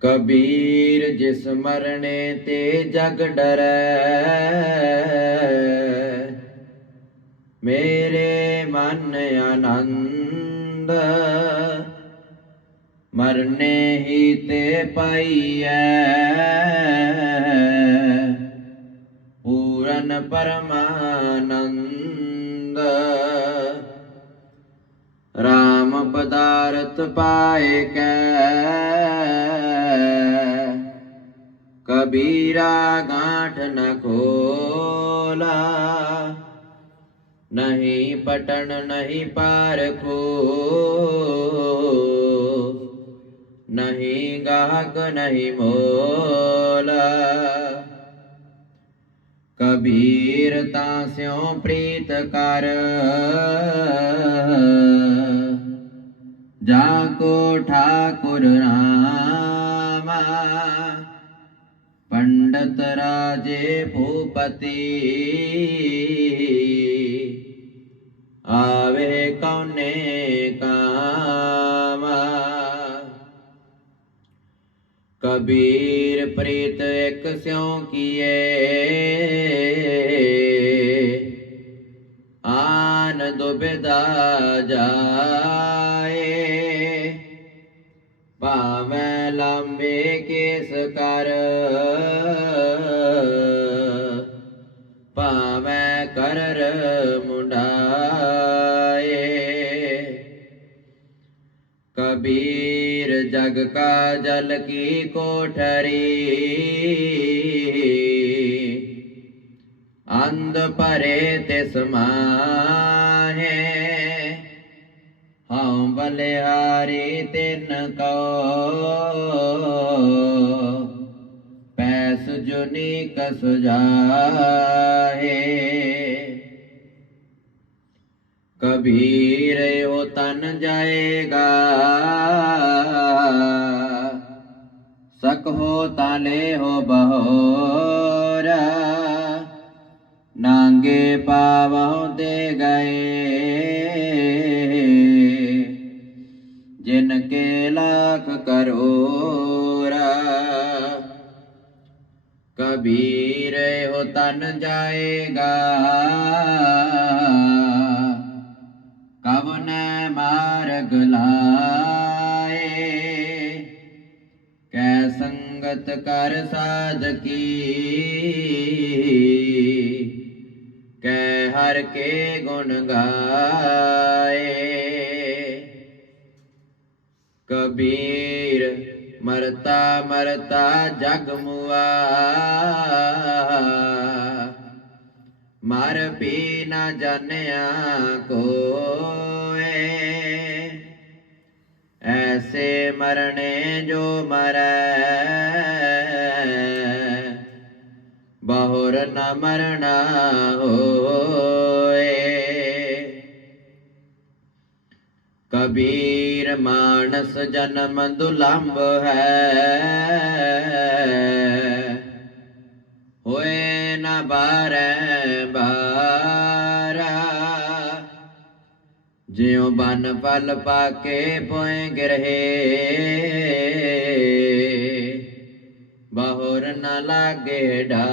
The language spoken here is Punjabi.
ਕਬੀਰ ਜਿਸ ਮਰਨੇ ਤੇ ਜਗ ਡਰੈ, ਮੇਰੇ ਮਨ ਆਨੰਦ ਮਰਨੇ ਹੀ ਤੇ ਪਾਈਐ। ਪੂਰਨ ਪਰਮਾਨੰਦ ਰਾਮ ਪਦਾਰਥ ਪਾਏ ਕੈ। ਕਬੀਰਾ ਗਾਂਠ ਨ ਖੋਲਾ ਨਹੀਂ ਪਟਣ ਨਹੀਂ ਪਾਰ ਕੋ ਨਹੀਂ ਗਾਹਕ ਨਹੀਂ ਮੋਲਾ ਕਬੀਰ ਤਾਂ ਸਿਉ ਪ੍ਰੀਤ ਕਰ ਜਾ ਕੋ ਠਾਕੁਰ ਰਾਮਾ ਪੰਡਤ ਰਾਜੇ ਭੂਪਤੀ। ਆਵੇ ਕੌਨੇ ਕਾਮਾ? ਕਬੀਰ ਪ੍ਰੀਤ ਇਕ ਸਿਉ ਕੀਏ। ਆਨ ਦੁਬਿਦਾ ਜਾਏ। ਲੰਬੇ ਕੇਸ ਕਰ। ਭਾਵੇਂ ਕਰਰ ਮੁੰਡਾਏ, ਕਬੀਰ ਜਗ ਕਾ ਜਲ ਕੀ ਕੋਠਰੀ, ਅੰਧ ਪਰੇ ਤਿਸ ਮਾਹੇ। ਹਉ ਬਲਿਹਾਰੀ ਤਿਨ ਕੋ। ਪੈਸ ਜੁਨੀ ਕਸ ਜਾਹੇ ਕਬੀਰ ਉਹ ਤਨ ਜਾਏਗਾ। ਸਕ ਹੋ ਤਾਲੇ ਹੋ ਬਹੋਰਾ। ਨਾਂਗੇ ਪਾਵਹੁ ਦੇ ਗਏ। ਕੇ ਲੱਖ ਕਰੋਰਾ ਕਬੀਰ ਹੋ ਤਨ ਜਾਏਗਾ। ਕਵਨ ਮਾਰਗ ਲਾਏ। ਕੈ ਸੰਗਤ ਕਰ ਸਾਧਕੀ। ਕੈ ਹਰ ਕੇ ਗੁਣ ਗਾਏ। ਕਬੀਰ ਮਰਤਾ ਮਰਤਾ ਜਗ ਮੁਆ। ਮਰ ਪੀ ਨਾ ਜਾਣਿਆ ਕੋਏ। ਐਸੇ ਮਰਨੇ ਜੋ ਮਰੈ। ਬਹੁਰ ਨ ਮਰਨਾ ਹੋ कबीर मानस जन्म दुलंब है। होए न बार बारा ज्यो बन पल पाके पोए गिरहे। बहुर न लागे डा